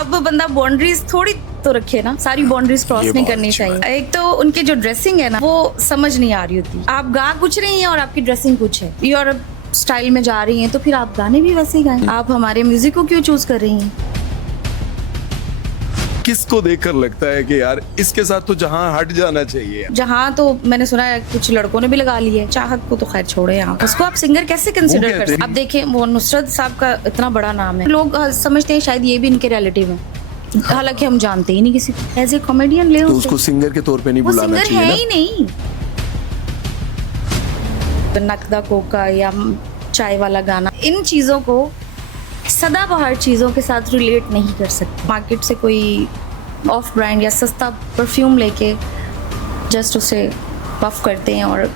अब बंदा बाउंड्रीज थोड़ी तो रखे ना, सारी बाउंड्रीज क्रॉस नहीं करनी चाहिए। एक तो उनकी जो ड्रेसिंग है ना वो समझ नहीं आ रही होती। आप गा कुछ रही हैं और आपकी ड्रेसिंग कुछ है, यूरोप स्टाइल में जा रही हैं तो फिर आप गाने भी वैसे ही गाएं। आप हमारे म्यूजिक को क्यों चूज कर रही हैं? किसको देखकर लगता है कि यार इसके साथ तो जहां हट जाना चाहिए? जहाँ तो मैंने सुना है कुछ लड़कों ने भी लगा ली है। चाहत को तो खैर छोड़े, यहाँ उसको आप सिंगर कैसे कंसिडर कर सकते हैं? अब देखें वो नुसरत साहब का इतना बड़ा नाम है, लोग समझते हैं शायद ये भी इनके रिलेटिव है, हालांकि हम जानते ही नहीं किसी को। एज ए कॉमेडियन ले तो उसको सिंगर के तौर पे नहीं बुलाना चाहिए ना? है ही नहीं। नकदा कोका या चाय वाला गाना, इन चीजों को सदाबहार चीज़ों के साथ रिलेट नहीं कर सकते। मार्केट से कोई ऑफ ब्रांड या सस्ता परफ्यूम लेके जस्ट उसे पफ करते हैं और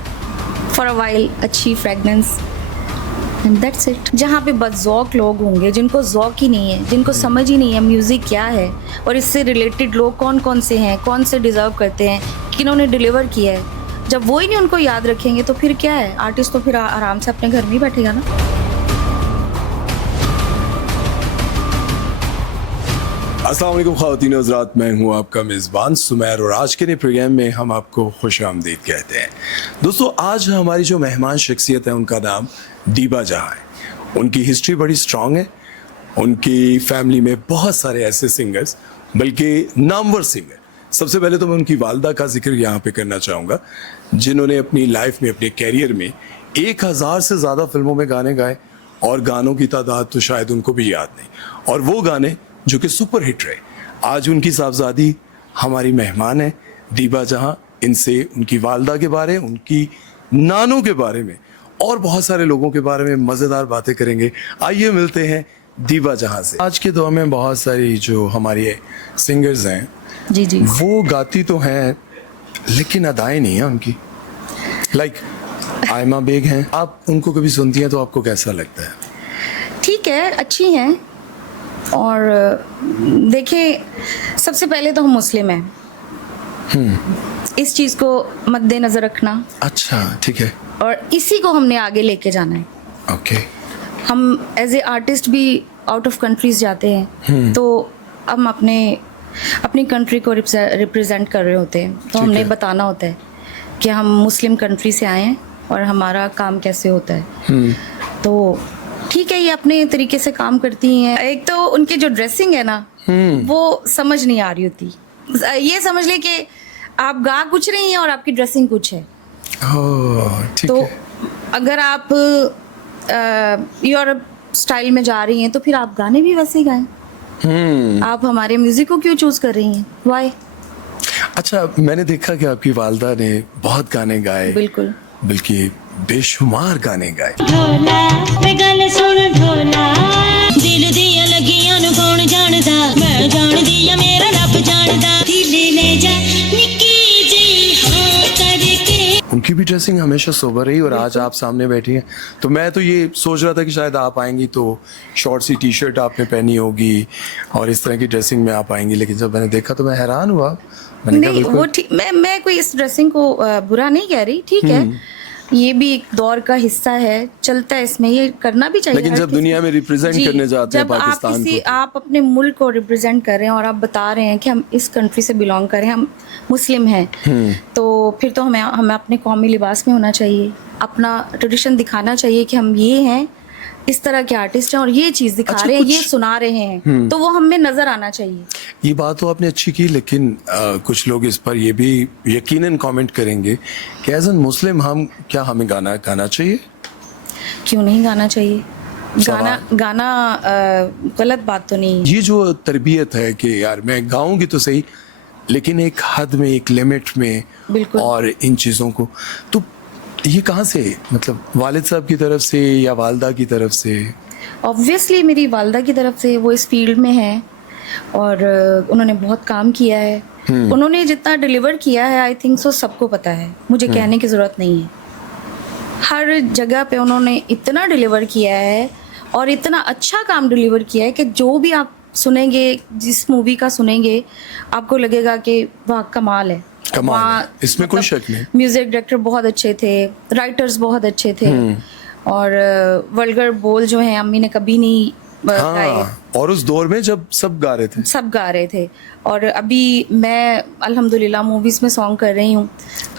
फॉर अ वाइल अच्छी फ्रेगनेंस एंड दैट्स इट। जहाँ पे बदज़ौक़ लोग होंगे जिनको ज़ौक़ ही नहीं है, जिनको समझ ही नहीं है म्यूज़िक क्या है और इससे रिलेटेड लोग कौन कौन से हैं, कौन से डिज़र्व करते हैं, किन्होंने डिलीवर किया है, जब वो ही नहीं उनको याद रखेंगे तो फिर क्या है? आर्टिस्ट तो फिर आराम से अपने घर में ही बैठेगा ना। अस्सलाम वालेकुम ख़वातीन हज़रात, मैं हूँ आपका मेज़बान सुमैर और आज के नए प्रोग्राम में हम आपको खुशामदीद कहते हैं। दोस्तों, आज हमारी जो मेहमान शख्सियत है उनका नाम दीबा जहां है। उनकी हिस्ट्री बड़ी स्ट्रॉन्ग है। उनकी फैमिली में बहुत सारे ऐसे सिंगर्स, बल्कि नामवर सिंगर। सबसे पहले तो मैं उनकी वालदा का जिक्र यहाँ पे करना चाहूँगा, जिन्होंने अपनी लाइफ में, अपने कैरियर में 1000 से ज़्यादा फिल्मों में गाने गाए और गानों की तादाद तो शायद उनको भी याद नहीं। और वो गाने जो कि सुपर हिट रहे। आज उनकी साहबजादी हमारी मेहमान है दीबा जहां। इनसे उनकी वालदा के बारे, उनकी नानों के बारे में और बहुत सारे लोगों के बारे में मज़ेदार बातें करेंगे। आइए मिलते हैं दीबा जहां से। आज के दौर में बहुत सारी जो हमारी सिंगर्स हैं जी जी, वो गाती तो हैं लेकिन अदाएं नहीं है उनकी। लाइक आयमा बेग हैं, आप उनको कभी सुनती हैं तो आपको कैसा लगता है? ठीक है, अच्छी हैं। और देखिए, सबसे पहले तो हम मुस्लिम हैं, इस चीज़ को मद्देनज़र रखना। अच्छा, ठीक है। और इसी को हमने आगे लेके जाना है। ओके। हम एज ए आर्टिस्ट भी आउट ऑफ कंट्रीज जाते हैं तो हम अपनी कंट्री को रिप्रेजेंट कर रहे होते हैं, तो हमने बताना होता है कि हम मुस्लिम कंट्री से आए हैं और हमारा काम कैसे होता है। तो ठीक है, ये अपने तरीके से काम करती हैं। एक तो उनकी जो ड्रेसिंग है ना वो समझ नहीं आ रही होती। ये समझ ले कि आप गा कुछ रही हैं और आपकी ड्रेसिंग कुछ है। ठीक तो है। अगर आप यूरोप स्टाइल में जा रही हैं तो फिर आप गाने भी वैसे ही गाएं। आप हमारे म्यूजिक को क्यों चूज कर रही हैं? वाई? अच्छा, मैंने देखा कि आपकी वालदा ने बहुत गाने गाए। बिल्कुल, बल्कि बेशुमार गाने गाए। ढोला वे गल सुन ढोला, दिल दिया लगियां नु कौन जानदा, मैं जानदी आ मेरा रब जानदा, दिल ले जा निकी जी हाँ करके। उनकी भी ड्रेसिंग हमेशा सोबर रही और आज आप सामने बैठी हैं तो मैं तो ये सोच रहा था कि शायद आप आएंगी तो शॉर्ट सी टी शर्ट आपने पहनी होगी और इस तरह की ड्रेसिंग में आप आएंगी, लेकिन जब मैंने देखा तो मैं हैरान हुआ। मैंने कहा नहीं बिल्कुल वो ठीक, मैं कोई इस ड्रेसिंग को बुरा नहीं कह रही, ठीक है, ये भी एक दौर का हिस्सा है, चलता है, इसमें ये करना भी चाहिए। लेकिन जब दुनिया में रिप्रेजेंट करने जाते हैं पाकिस्तान को, आप अपने मुल्क को रिप्रेजेंट कर रहे हैं और आप बता रहे हैं कि हम इस कंट्री से बिलोंग कर रहे हैं, हम मुस्लिम हैं, तो फिर तो हमें अपने कौमी लिबास में होना चाहिए, अपना ट्रेडिशन दिखाना चाहिए कि हम ये हैं, इस तरह के आर्टिस्ट हैं और ये चीज़ दिखा रहे हैं, ये सुना रहे हैं, तो वो हमें नजर आना चाहिए। ये बात तो आपने अच्छी की, लेकिन कुछ लोग इस पर ये भी यकीनन कमेंट करेंगे कि एज एन मुस्लिम हमें गाना चाहिए? क्यों नहीं गाना चाहिए? गाना गलत बात तो नहीं। ये जो तरबियत है कि यार मैं गाऊंगी तो सही, लेकिन एक हद में, एक लिमिट में, बिल्कुल। और इन चीज़ों को तो ये कहाँ से, मतलब वालिद साहब की तरफ से या वालदा की तरफ से? ऑब्वियसली मेरी वालदा की तरफ से, वो इस फील्ड में है और उन्होंने बहुत काम किया है। उन्होंने जितना डिलीवर किया है आई थिंक सो सबको पता है, मुझे कहने की ज़रूरत नहीं है। हर जगह पे उन्होंने इतना डिलीवर किया है और इतना अच्छा काम डिलीवर किया है कि जो भी आप सुनेंगे, जिस मूवी का सुनेंगे, आपको लगेगा कि वाह कमाल है। इसमें कोई शक नहीं। म्यूजिक डायरेक्टर बहुत अच्छे थे, राइटर्स बहुत अच्छे थे और वल्गर बोल जो हैं अम्मी ने कभी नहीं गाए, हाँ, और उस दौर में जब सब गा रहे थे। सब गा रहे थे। और अभी मैं अल्हम्दुलिल्लाह मूवीज में सॉन्ग कर रही हूँ,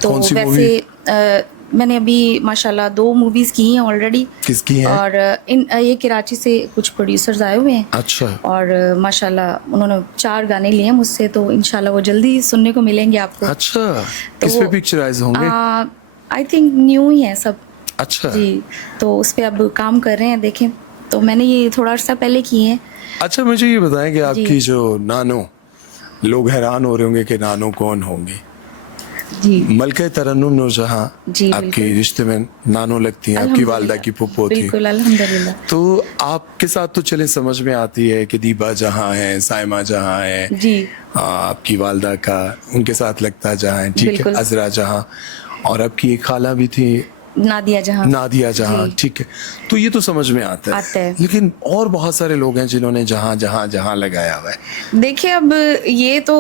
तो कौन सी वैसे मैंने अभी माशाल्लाह 2 मूवीज की हैं ऑलरेडी। किसकी हैं? और ये कराची से कुछ प्रोड्यूसर्स आए हुए हैं, अच्छा, और माशाल्लाह उन्होंने 4 गाने लिए हैं मुझसे, तो इंशाल्लाह वो जल्दी सुनने को मिलेंगे आपको। अच्छा, तो किस पे पिक्चराइज होंगे? आई थिंक न्यू ही है सब अच्छा जी, तो उस पे अब काम कर रहे हैं, देखें। तो मैंने ये थोड़ा अर्सा पहले किए हैं। अच्छा, मुझे ये बताएं कि आपकी जो नानो, लोग हैरान हो रहे होंगे कि नानो कौन होंगी? जी मलके तरन्नुम नूरजहां जी, आपके बिल्कुल। रिश्ते में नानो लगती हैं, आपकी वालदा की पुप्पो थी। बिल्कुल अल्हम्दुलिल्लाह। तो आपके साथ तो चले समझ में आती है कि दीबा जहाँ है, साइमा जहाँ है, जी आपकी वालदा का उनके साथ लगता जहाँ है, ठीक है, बिल्कुल। अजरा जहाँ, और आपकी एक खाला भी थी नादिया जहां। नादिया जहाँ, जी। ठीक है। तो ये तो समझ में आता है। लेकिन और बहुत सारे लोग हैं जिन्होंने जहाँ जहाँ जहाँ लगाया हुआ है। देखिए, अब ये तो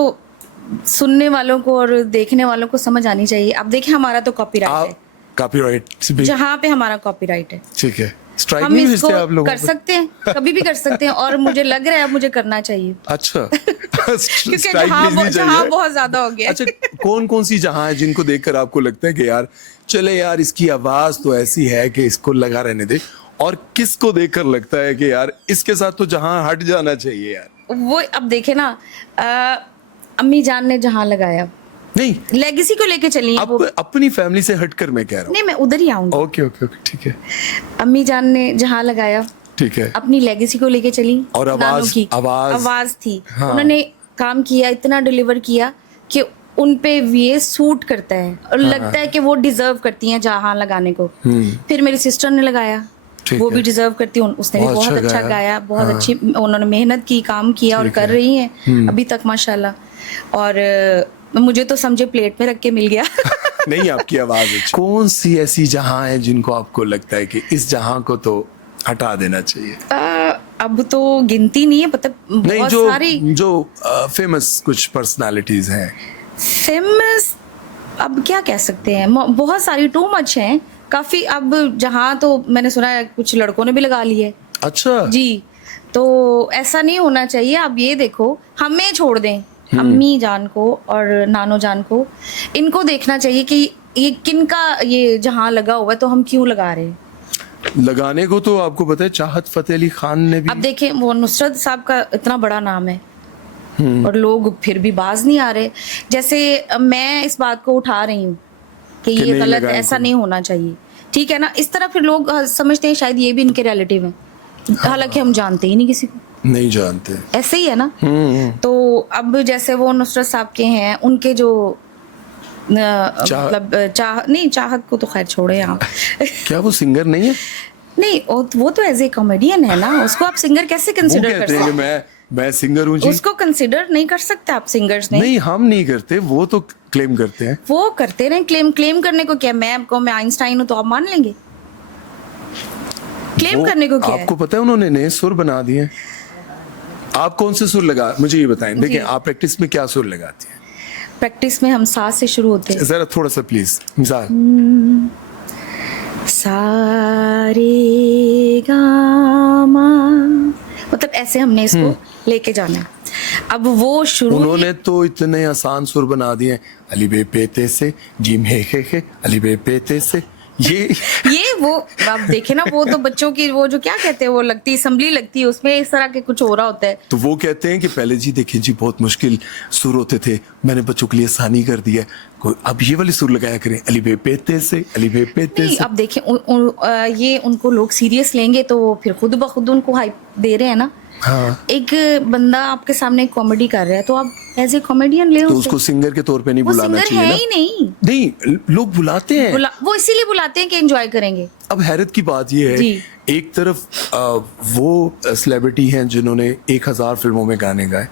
सुनने वालों को और देखने वालों को समझ आनी चाहिए। अब देखिए, हमारा तो कॉपीराइट है, आप कॉपीराइट भी, जहाँ पे हमारा कॉपीराइट है, ठीक है, स्ट्राइक हम नहीं इसको भेजते आप लोगों कर को? सकते हैं, कभी भी कर सकते हैं, और मुझे लग रहा है अब मुझे करना चाहिए। अच्छा क्योंकि स्ट्राइक जहाँ भेजनी जहाँ चाहिए। बहुत ज्यादा हो गया। अच्छा, कौन कौन सी जहाँ है जिनको देखकर आपको लगता है कि यार चले यार इसकी आवाज तो ऐसी है कि इसको लगा रहने दे, और किसको देखकर लगता है कि यार इसके साथ तो जहाँ हट जाना चाहिए यार? वो अब देखे ना, अम्मी जान ने जहाँ लगाया, नहीं, लेगेसी को लेके चली वो। अपनी फैमिली से हटकर मैं कह रहा हूँ। नहीं, मैं उधर ही आऊंगी। ओके ओके ओके, ठीक है, अम्मी जान ने जहाँ लगाया, ठीक है, अपनी लेगेसी को लेके चली, और नानू आवाज की आवाज थी। हाँ। उन्होंने काम किया, इतना डिलीवर किया कि उन पे ये सूट करता है, और लगता है कि वो डिजर्व करती हैं जहाँ लगाने को। फिर मेरी सिस्टर ने लगाया, ठीक वो है। भी डिजर्व करती है, उसने भी बहुत अच्छा गाया, बहुत अच्छी, उन्होंने मेहनत की, काम किया, और कर रही हैं अभी तक माशाल्लाह। और मुझे तो समझे प्लेट में रख के मिल गया। नहीं, आपकी आवाज अच्छी। कौन सी ऐसी जहाँ है जिनको आपको लगता है कि इस जहाँ को तो हटा देना चाहिए? अब तो गिनती नहीं है, पता नहीं, बहुत जो सारी जो फेमस कुछ पर्सनालिटीज हैं। फेमस, अब क्या कह सकते हैं, बहुत सारी, टू मच हैं काफी। अब जहाँ तो मैंने सुना है कुछ लड़कों ने भी लगा लिए। अच्छा जी, तो ऐसा नहीं होना चाहिए। अब ये देखो, हमें छोड़ दें, अम्मी जान को और नानो जान को, इनको देखना चाहिए कि ये किनका ये जहाँ लगा हुआ है, तो हम क्यों लगा रहे हैं। लगाने को तो आपको पता है चाहत फतेह अली खान ने भी। अब देखें, वो नुसरत साहब का इतना बड़ा नाम है, और लोग फिर भी बाज नहीं आ रहे। जैसे मैं इस बात को उठा रही हूँ कि ये नहीं गलत, लगाएं ऐसा कोई। नहीं होना चाहिए, ठीक है ना। इस तरह फिर लोग समझते हैं शायद ये भी इनके रिलेटिव हैं, हालांकि हम जानते ही नहीं किसी को, नहीं जानते। ऐसे ही है ना। तो अब जैसे वो नुसरत साहब के हैं, उनके जो मतलब नहीं, चाहत को तो खैर छोड़े आप। क्या वो सिंगर नहीं है? नहीं, वो तो एज ए कॉमेडियन है ना, उसको आप सिंगर कैसे वो कंसिडर कर कहते हैं कि सकते? मैं सिंगर हूँ जी। उसको कंसिडर नहीं कर सकते आप सिंगर्स ने। नहीं, हम नहीं करते, वो तो क्लेम करते हैं। वो करते रहे, क्लेम करने को क्या, मैं आइंस्टाइन हूँ तो आप मान लेंगे? क्लेम वो करने को क्या है? आपको पता है उन्होंने नए सुर बना दिए। आप कौन से सुर लगा, मुझे ये बताएं। देखिए, जी। आप प्रैक्टिस में क्या सुर लगाती हैं? प्रैक्टिस में हम सा से शुरू होते हैं। जरा थोड़ा सा प्लीज मिसाल। सारे गामा, मतलब ऐसे हमने इसको लेके जाना है। अब वो शुरू, उन्होंने तो इतने आसान सुर बना दिए, अली बे पेते से जिम हे अली बे पेते से, ये वो आप देखे ना, वो तो बच्चों की वो जो क्या कहते हैं, वो लगती है असेंबली लगती है, उसमें इस तरह के कुछ हो रहा होता है। तो वो कहते हैं कि पहले जी देखिए जी बहुत मुश्किल सुर होते थे, मैंने बच्चों के लिए आसानी कर दिया, अब ये वाले सुर लगाया करें, अली बे पेते से अली बे पेते नहीं, से। अब देखें ये उनको लोग सीरियस लेंगे तो वो फिर खुद ब खुद उनको हाइप दे रहे हैं ना। हाँ, एक बंदा आपके सामने कॉमेडी कर रहा है तो आप एज ए कॉमेडियन ले तो उसे। उसको सिंगर के तौर पे नहीं वो बुलाना सिंगर चाहिए है ना। ही नहीं। नहीं, लोग बुलाते हैं। वो इसीलिए बुलाते हैं कि एंजॉय करेंगे। अब हैरत की बात यह है, जी। एक तरफ वो सेलिब्रिटी हैं जिन्होंने 1000 फिल्मों में गाने गाए,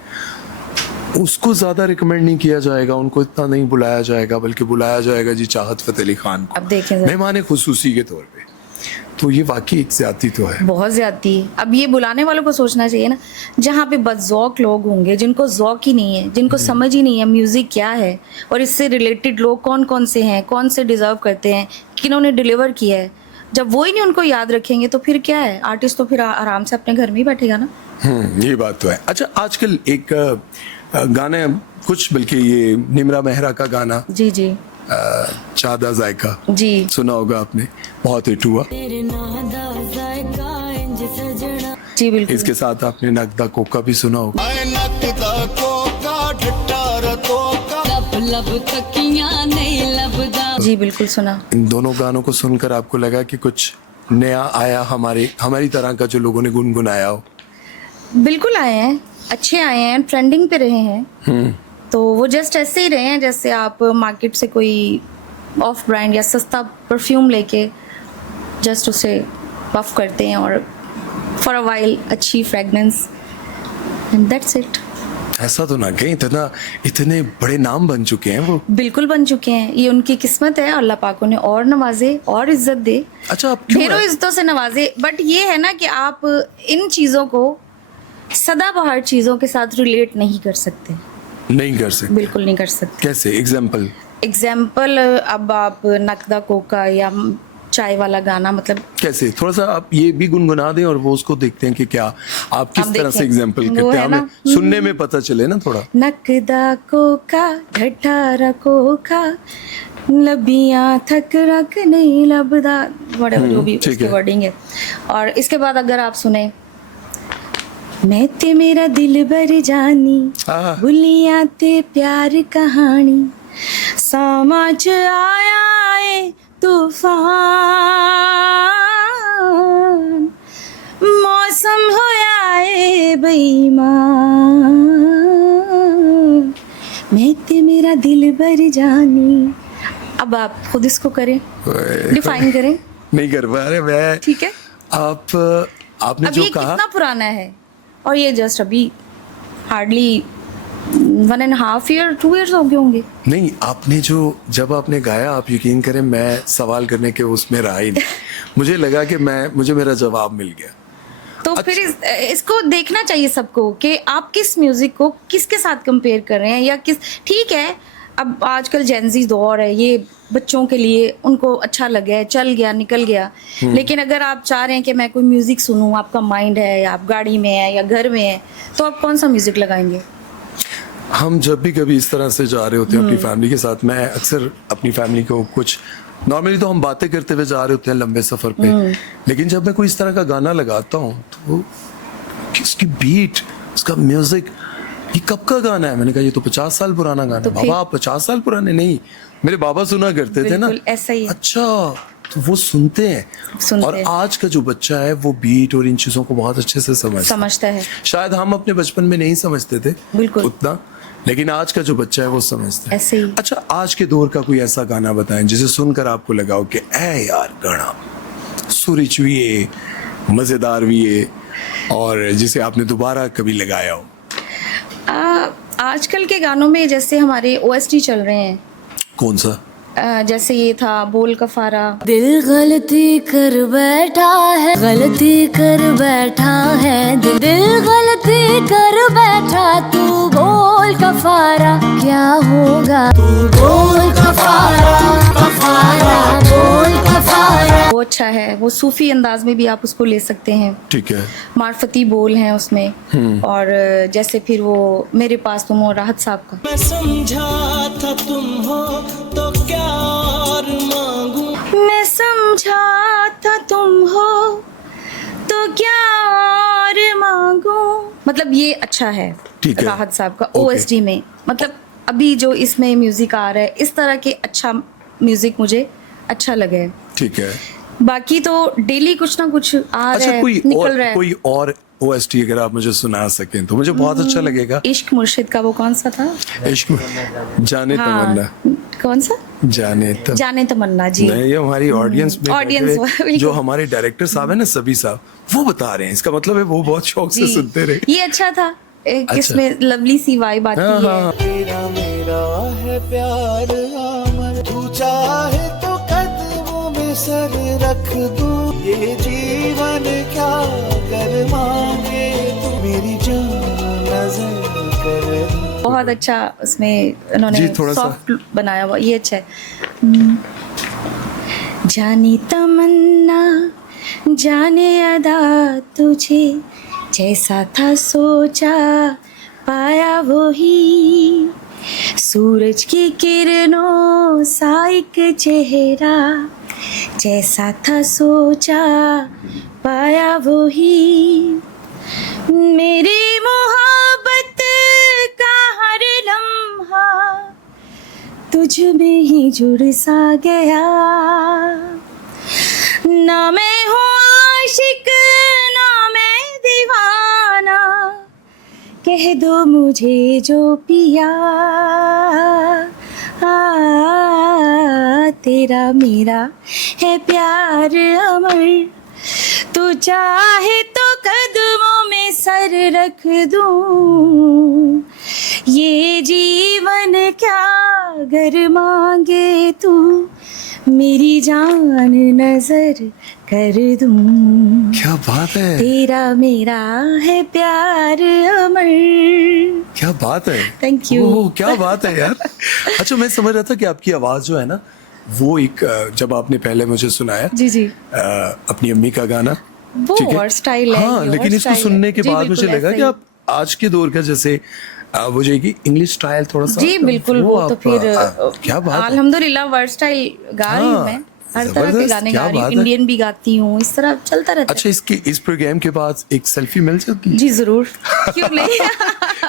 उसको ज्यादा रिकमेंड नहीं किया जाएगा, उनको इतना नहीं बुलाया जाएगा, बल्कि बुलाया जाएगा जी चाहत फतेह अली खान को, अब देखें जरा। मेहमान खुसूसी के तौर पे। तो ये वाकई एक ज्यादती तो है, बहुत ज्यादती है। अब ये बुलाने वालों को सोचना चाहिए ना, जहाँ पे बदजौक लोग होंगे, जिनको जौक ही नहीं है, जिनको समझ ही नहीं है म्यूजिक क्या है, और इससे रिलेटेड लोग कौन कौन से हैं, कौन से डिजर्व करते हैं, किन्होंने डिलीवर किया है, जब वो ही नहीं उनको याद रखेंगे तो फिर क्या है, आर्टिस्ट तो फिर आराम से अपने घर में ही बैठेगा ना। ये बात तो है। अच्छा, आजकल एक गाने कुछ, बल्कि ये निम्रा मेहरा का गाना जी जी चादा जायका जी सुना होगा आपने, बहुत हिट हुआ। जी बिल्कुल। इसके साथ आपने नकदा कोका भी सुना होगा। जी बिल्कुल सुना। इन दोनों गानों को सुनकर आपको लगा कि कुछ नया आया हमारी तरह का, जो लोगों ने गुनगुनाया हो? बिल्कुल आए हैं, अच्छे आए हैं, ट्रेंडिंग पे रहे हैं। तो वो जस्ट ऐसे ही रहे हैं जैसे आप मार्केट से कोई ऑफ ब्रांड या सस्ता परफ्यूम लेके जस्ट उसे पफ करते हैं और फॉर अ वाइल अच्छी फ्रेगनेंस, एंड दैट्स इट। ऐसा तो ना कहीं, इतने बड़े नाम बन चुके हैं वो। बिल्कुल बन चुके हैं, ये उनकी किस्मत है, अल्लाह पाक उन्हें और नवाजे और इज्जत दे। अच्छा, आप क्यों ढेरों इज्जतों से नवाजे। बट ये है ना कि आप इन चीज़ों को सदाबहार चीज़ों के साथ रिलेट नहीं कर सकते। नहीं कर सकते? बिल्कुल नहीं कर सकते। कैसे? एग्जाम्पल अब आप नकदा कोका या चाय वाला गाना, मतलब कैसे? थोड़ा सा आप ये भी गुनगुना दें और वो उसको देखते हैं कि क्या आप किस तरह से एग्जाम्पल वो करते हैं, है ना, हमें सुनने में पता चले ना थोड़ा। नकदा कोका ढठारा कोका लबियां थक रख नहीं लबदा, व्हाटएवर जो भी ठीक उसकी है। वर्डिंग है। और इसके बाद अगर आप सुने, मैं ते मेरा दिल भर जानी हाँ। भुलिया ते प्यार कहानी, समझ आया है तूफान, मौसम होया है बेईमान, मैं ते मेरा दिल भर जानी। अब आप खुद इसको करें, डिफाइन करें। नहीं कर पा रहे मैं। ठीक है। आपने अब जो ये कहा, कितना पुराना है, और ये जस्ट अभी हार्डली 1.5 ईयर 2 ईयर्स हो गए होंगे। नहीं, आपने जब आपने गाया, आप यकीन करें मैं सवाल करने के उसमें रहा ही नहीं। मुझे लगा कि मुझे मेरा जवाब मिल गया। तो फिर इसको देखना चाहिए सबको कि आप किस म्यूजिक को किसके साथ कंपेयर कर रहे हैं, या किस। ठीक है, अब आजकल जेनजी दौर है, ये बच्चों के लिए, उनको अच्छा लगे, चल गया निकल गया। लेकिन अगर आप चाह रहे हैं कि मैं कोई म्यूजिक सुनूं, आपका माइंड है या आप गाड़ी में है या घर में है, तो आप कौन सा म्यूजिक लगाएंगे? हम जब भी कभी इस तरह से जा रहे होते हैं अपनी फैमिली के साथ, मैं अक्सर अपनी फैमिली को कुछ, नॉर्मली तो हम बातें करते हुए जा रहे होते हैं लंबे सफर पे, लेकिन जब मैं कोई इस तरह का गाना लगाता हूँ तो उसकी बीट, उसका म्यूजिक, ये कब का गाना है? मैंने कहा ये तो 50 साल पुराना गाना है। बाबा आप 50 साल पुराने नहीं, मेरे बाबा सुना करते थे ना। ऐसा ही। अच्छा, तो वो सुनते हैं। और आज का जो बच्चा है वो बीट और इन चीजों को बहुत अच्छे से समझता है। शायद हम अपने बचपन में नहीं समझते थे बिल्कुल उतना, लेकिन आज का जो बच्चा है वो समझता है। ऐसे ही। अच्छा, आज के दौर का कोई ऐसा गाना बताएं जिसे सुनकर आपको लगा हो कि ऐ यार गाना सुरिच भी है, मजेदार भी है, और जिसे आपने दोबारा कभी लगाया हो? आजकल के गानों में जैसे हमारे OST चल रहे हैं। कौन सा? जैसे ये था बोल कफारा। दिल गलती कर बैठा है, गलती कर बैठा है, दिल गलती कर बैठा, तू बोल कफारा क्या होगा, तू बोल कफारा, कफारा बोल कफारा। वो अच्छा है, वो सूफी अंदाज में भी आप उसको ले सकते हैं। ठीक है। मार्फती बोल हैं उसमें। और जैसे फिर वो मेरे पास तुम हो, राहत साहब का। मैं समझा था तुम हो तो क्या और मांगू, मैं समझा था तुम हो तो क्या और मांगू, मतलब ये अच्छा है। ठीक है। राहत साहब का ओके। OST में, मतलब अभी जो इसमें म्यूजिक आ रहा है, इस तरह के अच्छा म्यूजिक मुझे अच्छा लगे है। ठीक है। बाकी तो डेली कुछ ना कुछ आ रहा है, निकल रहा है। कोई और OST अगर आप मुझे सुना सकें तो मुझे बहुत अच्छा लगेगा। इश्क मुर्शिद का वो कौन सा था? इश्क जाने तमन्ना। कौन सा? जाने तमन्ना जी। नहीं, ये हमारी ऑडियंस में ऑडियंस बैठे जो हमारे डायरेक्टर साहब है ना, सभी साहब, वो बता रहे हैं। इसका मतलब है वो बहुत शौक से सुनते रहे। ये अच्छा था। अच्छा। इसमें लवली सी वाइब आती है। तेरा मेरा है प्यार अमर, तू चाहे तो कदमों में सर रख दूं, ये जीवन क्या कर मांगे तू, मेरी जान नजर कर। बहुत अच्छा उसमें उन्होंने जी, थोड़ा सा। सॉफ्ट बनाया हुआ, ये अच्छा है। जाने तमन्ना जाने अदा तुझे, जैसा था सोचा पाया वही, सूरज की किरणों सा एक चेहरा, जैसा था सोचा पाया वही, मेरी मोहब्बत का हर लम्हा तुझ में ही जुड़ सा गया, ना मैं हूँ आशिक ना मैं दीवाना, कह दो मुझे जो पिया, तेरा मेरा है प्यार अमर, तू चाहे तो कदमों में सर रख दूं, ये जीवन क्या घर मांगे तू, मेरी जान नजर कर दूं, क्या बात है, तेरा मेरा है प्यार अमर। क्या बात है। Thank you. ओह, क्या बात है यार। अच्छा, मैं समझ रहा था कि आपकी आवाज जो है ना, वो एक जब आपने पहले मुझे सुनाया जी जी, अपनी अम्मी का गाना, वो ठीक है? और स्टाइल है, हाँ, ये लेकिन और इसको स्टाइल सुनने है। के जी, बाद मुझे बिल्कुल लगा ऐसा कि ही। आप आज के दौर का जैसे वो जो कि इंग्लिश स्टाइल थोड़ा सा, जी बिल्कुल, वो तो आप, फिर क्या बात है। अल्हम्दुलिल्लाह वर्सटाइल गा रही हूँ हाँ, मैं, हर तरह के जबरदस्त, गाने क्या गा रही हूँ, बात है। इंडियन भी गाती हूँ, इस तरह चलता रहता अच्छा, इस प्रोग्राम के बाद एक सेल्फी मिल सकती है। है? जी जरूर, क्यों नहीं।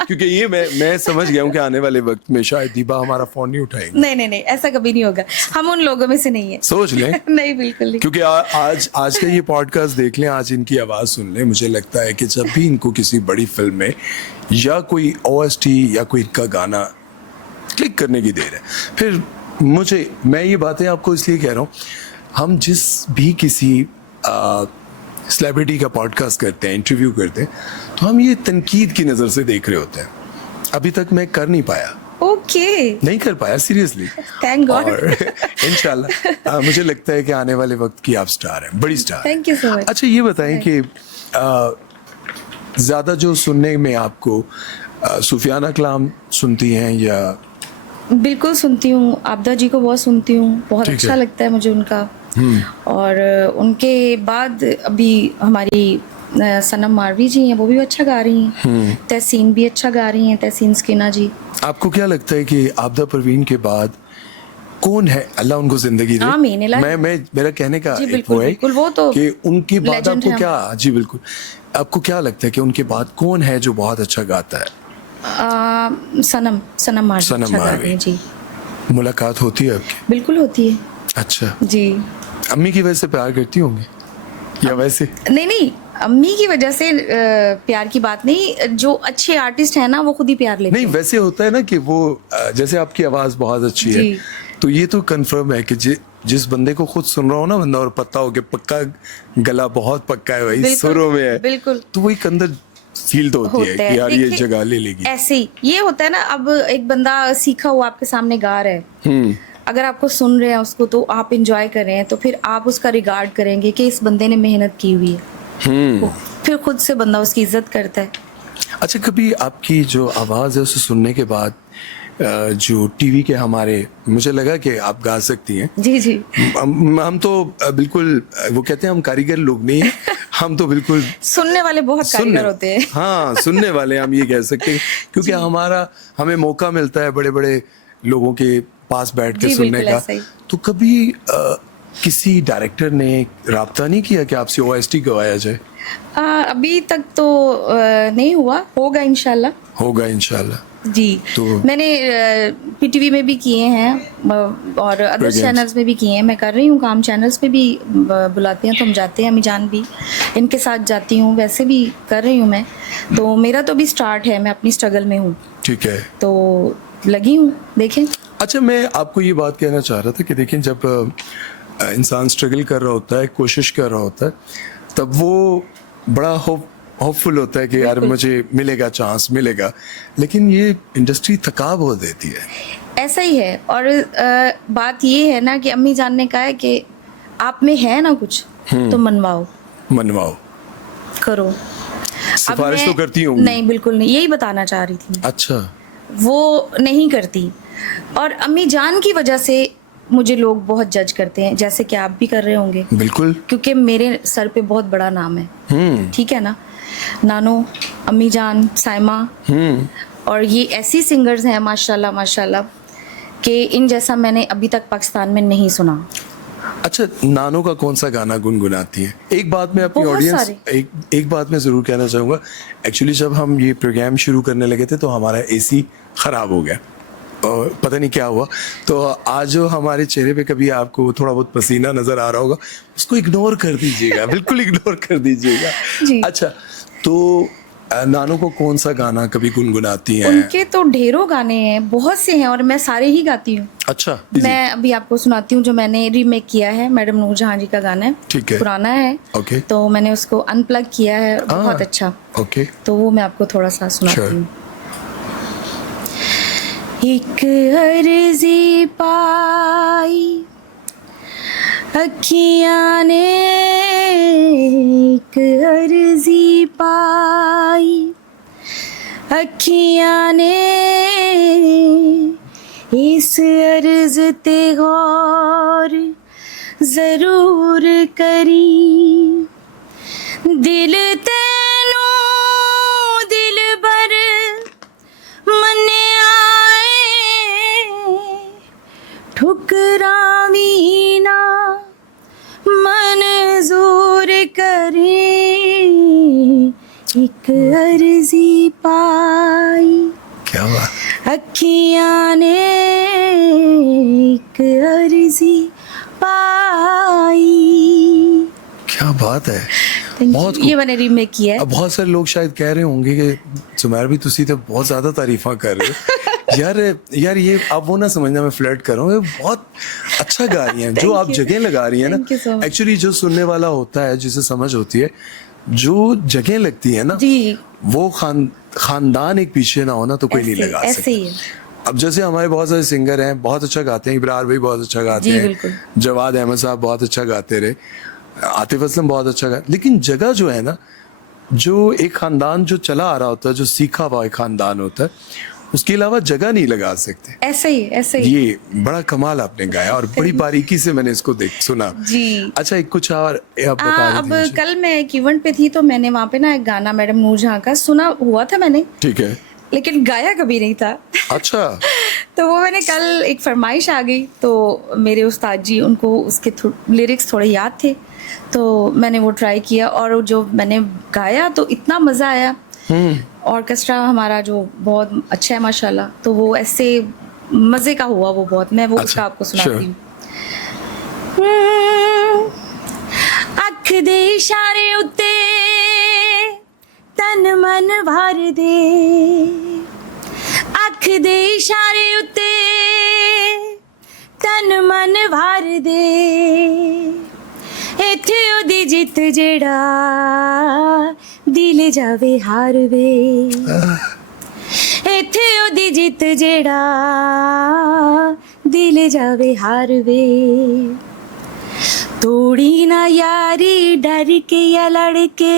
क्योंकि ये मैं समझ गया हूँ कि आने वाले वक्त में शायद दीबा हमारा फोन नहीं उठाएंगे। नहीं नहीं नहीं, ऐसा कभी नहीं होगा, हम उन लोगों में से नहीं है। सोच लें। नहीं बिल्कुल नहीं। क्योंकि आज का ये पॉडकास्ट देख लें, आज इनकी आवाज़ सुन लें, मुझे लगता है कि जब भी इनको किसी बड़ी फिल्म में या कोई OST या कोई इनका गाना क्लिक करने की देर है, फिर मैं ये बातें आपको इसलिए कह रहा हूँ, हम जिस भी किसी सेलिब्रिटी का पॉडकास्ट करते हैं, इंटरव्यू करते हैं, तो हम ये तनकीद की नज़र से देख रहे होते हैं। अभी तक मैं कर नहीं पाया, ओके, नहीं कर पाया सीरियसली। Thank God. और इंशाल्लाह मुझे लगता है कि आने वाले वक्त की आप स्टार हैं, बड़ी star. Thank you so much. अच्छा, ये बताएं कि ज़्यादा जो सुनने में आपको सुफियाना कलाम सुनती हैं या? बिल्कुल सुनती हूँ, आपदा जी को बहुत सुनती हूँ, बहुत ठीक अच्छा है। लगता है मुझे उनका। और उनके बाद अभी हमारी सनम मारवी जी हैं, वो भी अच्छा गा रही हैं, तहसीन भी अच्छा गा रही हैं, तहसीन स्किना जी। आपको क्या लगता है कि आपदा परवीन के बाद कौन है, अल्लाह उनको जिंदगी दे, आमीन इलाही। मैं मेरा कहने का जी, एक बिल्कुल, वो है बिल्कुल, वो तो कि उनके बाद legend आपको है क्या, जी बिल्कुल, आपको क्या लगता है कि उनके बाद कौन है जो बहुत अच्छा गाता है? सनम मारवी सनम अच्छा गा मारवी। रही हैं जी। मुलाकात होती है आपकी? बिल्कुल होती है अच्छा, जी। अम्मी की वजह से प्यार करती होंगी या वैसे? नहीं नहीं, अम्मी की वजह से प्यार की बात नहीं, जो अच्छे आर्टिस्ट है ना वो खुद ही प्यार लेते नहीं, हैं। वैसे होता है ना कि वो जैसे आपकी आवाज बहुत अच्छी है, जी। तो ये तो कंफर्म है कि जिस बंदे को खुद सुन रहा हो ना बंदा, और पता हो कि पक्का गला बहुत पक्का है भाई, बिल्कुल, सुरों में है, बिल्कुल। तो वो एक अंदर फील तो होती है कि यार ये देखिए, जगह ले लेगी। ऐसे ही ये होता है ना, अब एक बंदा सीखा हुआ आपके सामने गा रहा है, अगर आपको सुन रहे हैं उसको, तो आप इंजॉय कर रहे हैं, तो फिर आप उसका रिगार्ड करेंगे कि इस बंदे ने मेहनत की हुई है, तो फिर खुद से बंदा उसकी इज्जत करता है। अच्छा, कभी आपकी जो आवाज़ है उसे सुनने के बाद जो टीवी के हमारे, मुझे लगा कि आप गा सकती हैं। जी जी, हम तो बिल्कुल, वो कहते हैं हम कारीगर लोग नहीं हैं, हम तो बिल्कुल सुनने वाले बहुत कारीगर होते हैं। हाँ, सुनने वाले हम ये कह सकते हैं, क्योंकि हमें मौका मिलता है बड़े बड़े लोगों के पास बैठ के जी, सुनने बिल्कुल का। ऐसा ही। तो कभी किसी डायरेक्टर ने राब्ता नहीं किया कि आपसे OST गवाया जाए? अभी तक तो नहीं हुआ, होगा इंशाल्लाह। होगा इंशाल्लाह। जी, तो मैंने PTV में भी किए हैं और अदर Programs। चैनल्स में भी किए हैं, मैं कर रही हूँ काम, चैनल्स पे भी बुलाते हैं तो हम जाते हैं, अमीजान भी इनके साथ जाती हूँ, वैसे भी कर रही हूँ मैं, तो मेरा तो भी स्टार्ट है, मैं अपनी स्ट्रगल में हूँ, ठीक है। तो लगी हूँ, देखें। अच्छा, मैं आपको ये बात कहना चाह रहा था कि देखें, जब इंसान स्ट्रगल कर रहा होता है, कोशिश कर रहा होता है, तब वो बड़ा होपफुल होता है कि यार मुझे मिलेगा, चांस मिलेगा, लेकिन ये इंडस्ट्री थका बहुत देती है। ऐसा ही है, और बात ये है ना कि अम्मी जान ने कहा है कि आप में है ना कुछ तो मनवाओ, करो। सिफारिश अब तो मैं- करती होंगी? नहीं, बिल्कुल नहीं, यही बताना चाह रही थी। अच्छा, वो नहीं करती, और अम्मी जान की वजह से मुझे लोग बहुत जज करते हैं, जैसे कि आप भी कर रहे होंगे, बिल्कुल। क्योंकि मेरे सर पे बहुत बड़ा नाम है, ठीक है ना। नानो, अम्मी जान, साइमा, और ये ऐसी सिंगर्स हैं माशाल्लाह माशाल्लाह कि इन जैसा मैंने अभी तक पाकिस्तान में नहीं सुना। अच्छा, नानो का कौन सा गाना गुनगुनाती हैं? एक बात मैं अपनी बहुत ऑडियंस सारे। एक बात मैं ज़रूर कहना चाहूँगा। एक्चुअली जब हम ये प्रोग्राम शुरू करने लगे थे तो हमारा एसी ख़राब हो गया और पता नहीं क्या हुआ। तो आज जो हमारे चेहरे पे कभी आपको थोड़ा बहुत पसीना नज़र आ रहा होगा, उसको इग्नोर कर दीजिएगा, बिल्कुल इग्नोर कर दीजिएगा। जी। अच्छा, तो नानो को कौन सा गाना कभी गुनगुनाती हैं? उनके तो ढेरों गाने हैं, बहुत से हैं, और मैं सारे ही गाती हूँ। अच्छा, दीजिए। मैं अभी आपको सुनाती हूँ जो मैंने रीमेक किया है, मैडम नूरजहां जी का गाना है। ठीक है। पुराना है, ओके। तो मैंने उसको अनप्लग किया है, बहुत अच्छा। ओके। तो वो मैं आपको थोड़ा सा सुनाती Sure. हूँ। एक अर्जी पाई अखियां ने, एक अर्जी पाई अखियां ने, इस अर्ज ते गौर जरूर करी, दिल तेनू दिल बर मने आए, ठुकरावी ना मंजूर करे, एक अर्जी पाई क्या बात। अखियां ने, एक अर्जी पाई। क्या बात है। बहुत ये मैंने रीमेक किया है। अब बहुत सारे लोग शायद कह रहे होंगे कि सुमैर भी तुसी तो बहुत ज्यादा तारीफा कर रहे हो। यार ये आप वो ना समझना मैं फ्लर्ट कर रहा हूँ, ये बहुत अच्छा गा रही हैं। जो आप जगह लगा रही हैं Thank you so ना, much. एक्चुअली जो सुनने वाला होता है, जिसे समझ होती है, जो जगह लगती है ना, जी, वो खानदान एक पीछे ना होना तो कोई नहीं ऐसे- लगा ऐसे सकता। ही है। अब जैसे हमारे बहुत सारे सिंगर हैं, बहुत अच्छा गाते हैं, इब्रार भाई बहुत अच्छा गाते जी, हैं, बिल्कुल। जवाद अहमद साहब बहुत अच्छा गाते रहे, आतिफ असलम बहुत अच्छा गाते, लेकिन जगह जो है ना, जो एक खानदान जो चला आ रहा होता है, जो सीखा हुआ एक खानदान होता है, उसके अलावा जगह नहीं लगा सकते। ऐसे ही ऐसे ही। ये बड़ा कमाल आपने गाया और बड़ी बारीकी से मैंने इसको सुना। जी। अच्छा, एक कुछ और आप बता रही थी अब मुझे। कल मैं एक इवेंट पे थी, तो मैंने वहाँ पे ना एक गाना मैडम नूरजहां का सुना हुआ था मैंने, ठीक है। लेकिन गाया कभी नहीं था। अच्छा। तो वो मैंने कल, एक फरमाइश आ गई, तो मेरे उस्ताद जी, उनको उसके लिरिक्स थोड़े याद थे, तो मैंने वो ट्राई किया, और जो मैंने गाया तो इतना मज़ा आया। ऑर्केस्ट्रा हमारा जो बहुत अच्छा है माशाल्लाह, तो वो ऐसे मज़े का हुआ वो बहुत। मैं वो अच्छा, उसका आपको sure. सुनाती हूँ। अख दे इशारे उत्ते तन मन भर दे, अख दे इशारे उत्ते तन मन भर दे, इत्थे ओदी जित जेड़ा दिल जावे हार वे, इत्थे ओदी जित जेड़ा दिल जावे हार वे, तोड़ी ना यारी डर के या लड़के,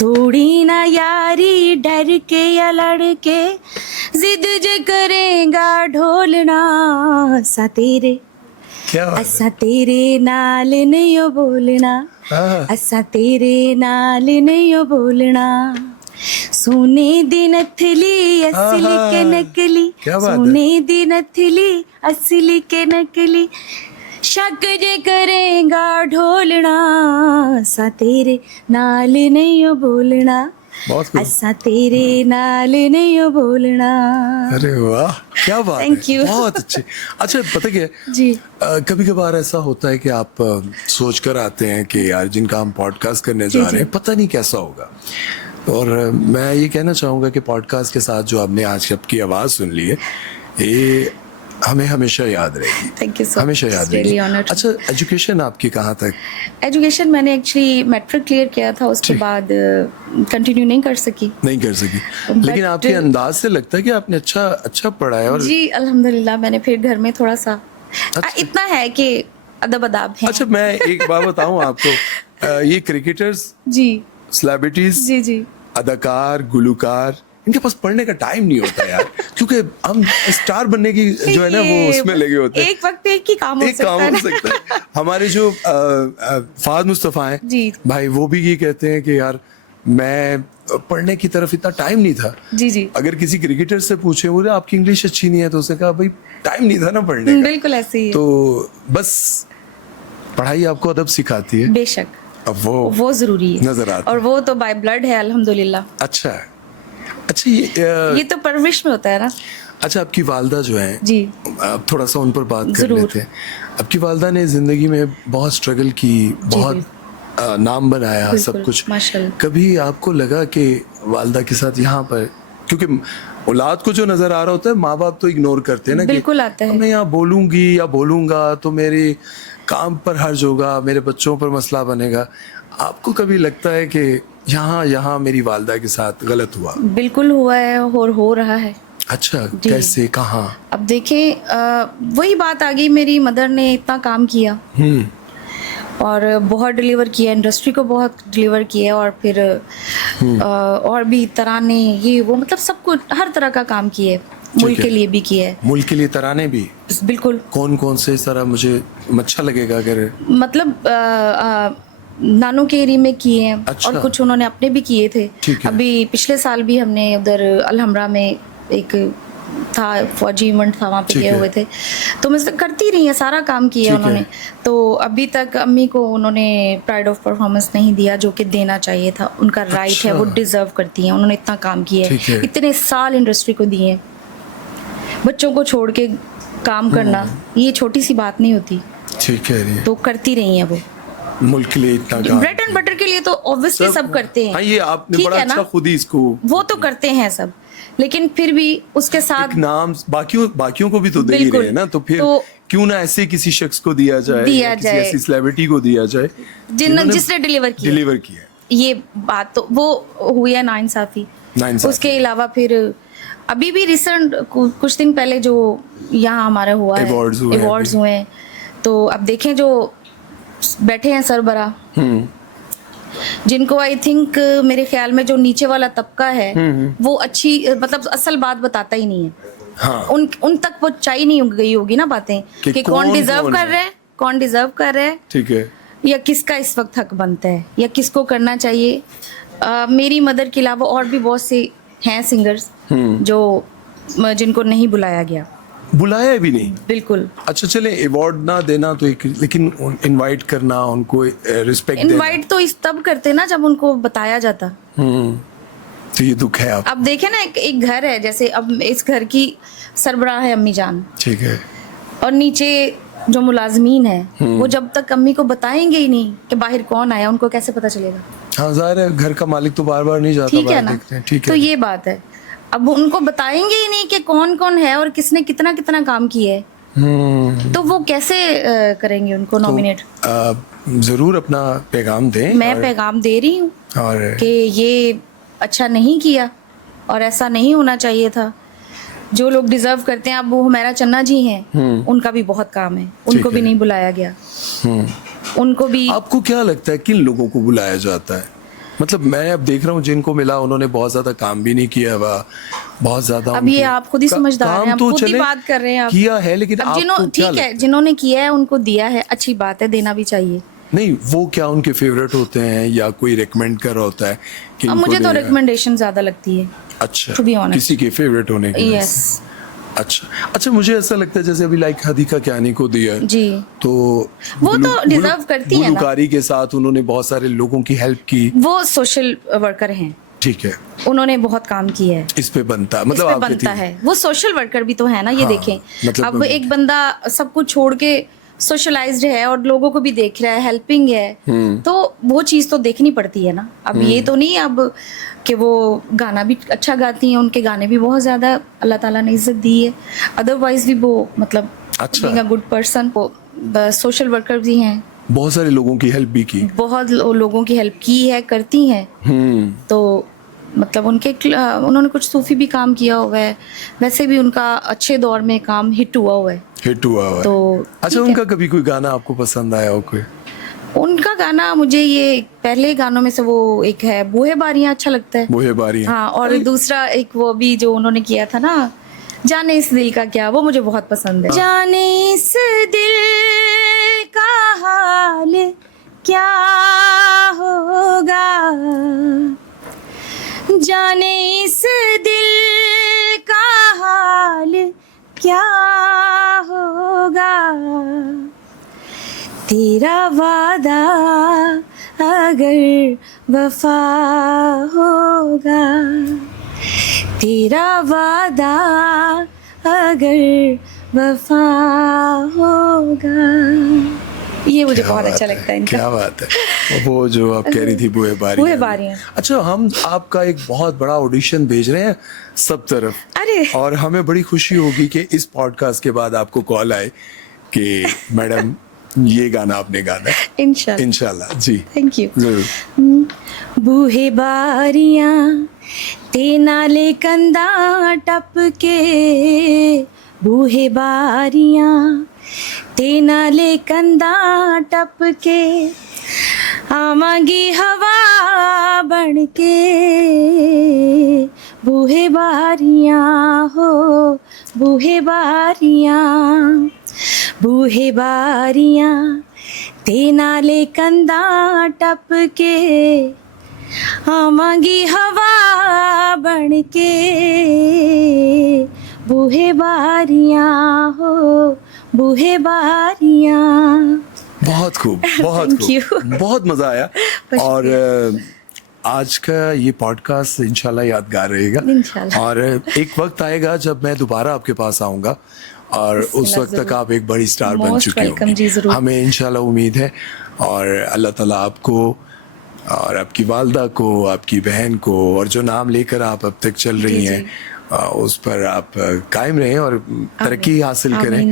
तोड़ी ना यारी डर के या लड़के, जिद जे करेगा ढोलना सा तेरे, क्या बात है। असा तेरे नाल नहीं ओ बोलना, हाँ। असा तेरे नाल नहीं ओ बोलना, सोने दी नथली असली के नकली, क्या बात है। सोने दी नथली असली के नकली, शक जे करेगा ढोलना सा तेरे नाल नहीं ओ बोलना, बहुत खूब। असा तेरे नाल नहीं ओ बोलना। अरे वाह, क्या बात Thank है। you. बहुत अच्छे। अच्छा, पता क्या है? जी। कभी कभार ऐसा होता है कि आप सोच कर आते हैं कि यार जिनका हम पॉडकास्ट करने जी, जा रहे हैं, जी। पता नहीं कैसा होगा। और मैं ये कहना चाहूँगा कि पॉडकास्ट के साथ जो आपने आज आपकी आवाज़ सुन ली है, ये हमें हमेशा याद रहेगी। थैंक यू सो हमेशा याद रियली रहेगी। ऑनर्ड। अच्छा, एजुकेशन आपकी कहाँ तक? एजुकेशन मैंने एक्चुअली मैट्रिक क्लियर किया था, उसके ठीक। बाद कंटिन्यू नहीं कर सकी। नहीं कर सकी, लेकिन But- आपके अंदाज से लगता है कि आपने अच्छा पढ़ा है। और जी अल्हम्दुलिल्लाह, मैंने फिर घर में थोड़ा सा अच्छा। इतना है कि अदब अदाब है। अच्छा, मैं एक बात बताऊं आपको, ये क्रिकेटर्स, जी सेलिब्रिटीज, जी जी अदाकार, गुलूकार, इनके पास पढ़ने का टाइम नहीं होता यार, क्योंकि हम स्टार बनने की जो है ना वो ये उसमें लगे होते हैं। एक वक्त पे एक ही काम हो एक सकता काम है हो ना। सकता है। हमारे जो फाद मुस्तफ़ा हैं जी। भाई, वो भी ये कहते हैं कि यार मैं पढ़ने की तरफ इतना टाइम नहीं था। जी जी अगर किसी क्रिकेटर से पूछे बोले आपकी इंग्लिश अच्छी नहीं है, तो उसने कहा भाई टाइम नहीं था ना पढ़ने का। बिल्कुल ऐसे ही है। तो बस पढ़ाई आपको अदब सिखाती है, बेशक अब वो जरूरी है, नजर आता और वो तो बाय ब्लड है अल्हम्दुलिल्लाह। अच्छा है। अच्छा ये ये तो परवरिश में होता है ना। अच्छा, आपकी वालदा जो है, जी अब थोड़ा सा उन पर बात कर जरूर। लेते हैं। आपकी वालदा ने जिंदगी में बहुत स्ट्रगल की, बहुत नाम बनाया, सब बिल्कुल, कुछ। माशाल्लाह। कभी आपको लगा कि वालदा के साथ यहाँ पर, क्योंकि औलाद को जो नजर आ रहा होता है माँ बाप तो इग्नोर करते हैं ना, बिल्कुल आता है। अब मैं यहाँ बोलूंगी या बोलूंगा तो मेरे काम पर हर्ज होगा, मेरे बच्चों पर मसला बनेगा। आपको कभी लगता है कि यहाँ मेरी वालदा के साथ गलत हुआ? बिल्कुल हुआ है और हो रहा है। अच्छा, जी। कैसे, कहाँ? अब देखें, वही बात आ गई, मेरी मदर ने इतना काम किया और बहुत डिलीवर किया, इंडस्ट्री को बहुत डिलीवर किया, और फिर और भी तराने ये वो, मतलब सब कुछ, हर तरह का काम किया है, मुल्क है। के लिए भी किया है। मुल्क के लिए तराने भी? बिल्कुल। कौन कौन से? इस तरह मुझे अच्छा लगेगा अगर। मतलब नानू के एरिया में किए हैं। अच्छा। और कुछ उन्होंने अपने भी किए थे। ठीक है। अभी पिछले साल भी हमने उधर अलहमरा में एक था फौजी इवेंट था, वहाँ पे ठीक गए है। हुए थे, तो मैं करती रही है, सारा काम किया ठीक है। उन्होंने। तो अभी तक अम्मी को उन्होंने प्राइड ऑफ परफॉर्मेंस नहीं दिया जो कि देना चाहिए था, उनका राइट है, वो अच्छा। डिजर्व करती हैं, उन्होंने इतना काम किया ठीक है। है, इतने साल इंडस्ट्री को दिए हैं। बच्चों को छोड़ के काम करना ये छोटी सी बात नहीं होती, ठीक है, तो करती रही हैं वो। मुल्क के लिए इतना काम। ब्रेड एंड बटर के लिए तो ऑब्वियसली सब करते हैं। हाँ, ये आपने ठीक बड़ा है ना? अच्छा खुद ही इसको, वो तो करते हैं सब, लेकिन फिर भी उसके साथ एक नाम बाकियों को भी तो दे ही बिल्कुल। रहे हैं ना, तो फिर तो क्यों ना ऐसे किसी शख्स को दिया जाए, या किसी ऐसी सेलिब्रिटी को दिया जाए जिसने डिलीवर किया। किया। ये बात तो वो हुई है नाइंसाफी। नाइंसाफी। उसके अलावा फिर अभी भी रिसेंट कुछ दिन पहले जो यहाँ हमारा हुआ है, अवार्ड्स हुए हैं, तो अब देखें जो बैठे हैं सरबरा, जिनको आई थिंक मेरे ख्याल में जो नीचे वाला तबका है वो अच्छी, मतलब असल बात बताता ही नहीं है। हाँ। उन तक पहुंचाई नहीं गई होगी ना बातें कि कौन डिजर्व कर रहा है, कौन डिजर्व कर रहा है, ठीक है, या किसका इस वक्त हक बनता है, या किसको करना चाहिए। मेरी मदर के अलावा और भी बहुत से हैं सिंगर्स जो जिनको नहीं बुलाया गया, बुलाया भी नहीं। बिल्कुल। अच्छा, चले अवार्ड ना देना तो एक, लेकिन इनवाइट करना, उनको रिस्पेक्ट देना, इनवाइट तो इस तब करते ना जब उनको बताया जाता। तो ये दुख है। आप अब देखें ना, एक घर है, जैसे अब इस घर की सरबराह है अम्मी जान, ठीक है, और नीचे जो मुलाजमीन है वो जब तक अम्मी को बताएंगे ही नहीं कि बाहर कौन आया, उनको कैसे पता चलेगा? हाँ जाहिर है, घर का मालिक तो बार बार नहीं जाता, ठीक है बाहर ना? देखते हैं, ठीक तो है। ये बात है, अब उनको बताएंगे ही नहीं कि कौन कौन है और किसने कितना कितना काम किया है, तो वो कैसे करेंगे उनको नॉमिनेट? जरूर अपना पैगाम दें। मैं पैगाम दे रही हूँ और कि ये अच्छा नहीं किया और ऐसा नहीं होना चाहिए था। जो लोग डिजर्व करते हैं, अब वो हुमैरा चन्ना जी हैं, उनका भी बहुत काम है, उनको भी नहीं बुलाया गया। उनको भी। आपको क्या लगता है किन लोगों को बुलाया जाता है? मतलब मैं अब देख रहा हूँ जिनको मिला उन्होंने बहुत ज्यादा काम भी नहीं किया हुआ, बहुत ज्यादा। अब ये आप खुद ही समझदार हैं, आप खुद ही बात कर रहे हैं आप। किया है, लेकिन अब आपको क्या ठीक है, जिन्होंने किया है उनको दिया है, अच्छी बात है, देना भी चाहिए। नहीं, वो क्या उनके फेवरेट होते हैं या कोई रिकमेंड कर रहा होता है कि अब इनको मुझे तो देना? रिकमेंडेशन ज्यादा लगती है। अच्छा, to be honest। किसी के फेवरेट होने की वजह यस। से। अच्छा, मुझे ऐसा लगता है जैसे अभी लाइक हदीका कियानी को दिया है, जी, तो वो तो डिजर्व करती है ना। गुलकारी के साथ उन्होंने बहुत सारे लोगों की हेल्प की। वो सोशल वर्कर हैं, ठीक है, उन्होंने बहुत काम किया है, इस पे बनता मतलब इस पे आपके बनता थी। है। वो सोशल वर्कर भी तो है ना, ये हाँ, देखें। मतलब अब एक बंदा सब कुछ छोड़ के सोशलाइज्ड है और लोगों को भी देख रहा है, हेल्पिंग है, तो वो चीज तो देखनी पड़ती है ना। अब ये तो नहीं अब कि वो गाना भी अच्छा गाती हैं, उनके गाने भी बहुत ज्यादा अल्लाह ताला ने इज्जत दी है, अदरवाइज भी वो मतलब अच्छा। बीइंग अ गुड पर्सन, वो सोशल वर्कर भी हैं, बहुत सारे लोगों की हेल्प भी की। बहुत लोगों की हेल्प की है, करती हैं। तो मतलब उन्होंने कुछ सूफी भी काम किया हुआ है, वैसे भी उनका अच्छे दौर में काम हिट हुआ हुआ है। हिट हुआ हुआ है। तो अच्छा, उनका कभी कोई गाना आपको पसंद आया हो कोई? उनका गाना मुझे ये पहले गानों में से वो एक है बूहे बारियां अच्छा लगता है। बूहे बारियां। हाँ, और दूसरा एक वो भी जो उन्होंने किया था ना, जाने इस दिल का क्या, वो मुझे बहुत पसंद है। जाने इस दिल का हाल क्या होगा, जाने इस दिल का हाल क्या होगा, तेरा वादा अगर वफा होगा, तेरा वादा अगर वफा होगा। ये मुझे बहुत अच्छा लगता है इनका। क्या बात है। वो जो आप कह रही थी बूहे बारियां। बूहे बारियां। अच्छा, हम आपका एक बहुत बड़ा ऑडिशन भेज रहे हैं सब तरफ। अरे। और हमें बड़ी खुशी होगी कि इस पॉडकास्ट के बाद आपको कॉल आए कि मैडम ये गाना आपने गाना है। इंशाल्लाह। इंशाल्लाह जी। Thank you. जरूर। बूहे बारियां ते नाले कंदा टपके, बूहे बारियां ते नाले कंदा टपके, आवांगी हवा बन के, बूहे बारियां हो बूहे बारियां, बूहे बारियां ते नाले कंदा टपके, आवांगी हवा बन के, बूहे बारियां हो बूहे बारियां। बहुत खूब, बहुत Thank you. खूब, बहुत मजा आया। और आज का ये पॉडकास्ट इंशाल्लाह यादगार रहेगा। इंशाल्लाह। और एक वक्त आएगा जब मैं दोबारा आपके पास आऊंगा और उस वक्त तक आप एक बड़ी स्टार बन Most चुकी welcome जी, होंगी, जरूर। हमें इंशाल्लाह उम्मीद है। और अल्लाह ताला आपको और आपकी वालदा को, आपकी बहन को, और जो नाम लेकर आप अब तक चल रही जी, हैं उस पर आप कायम रहें और तरक्की हासिल करें। आमीन।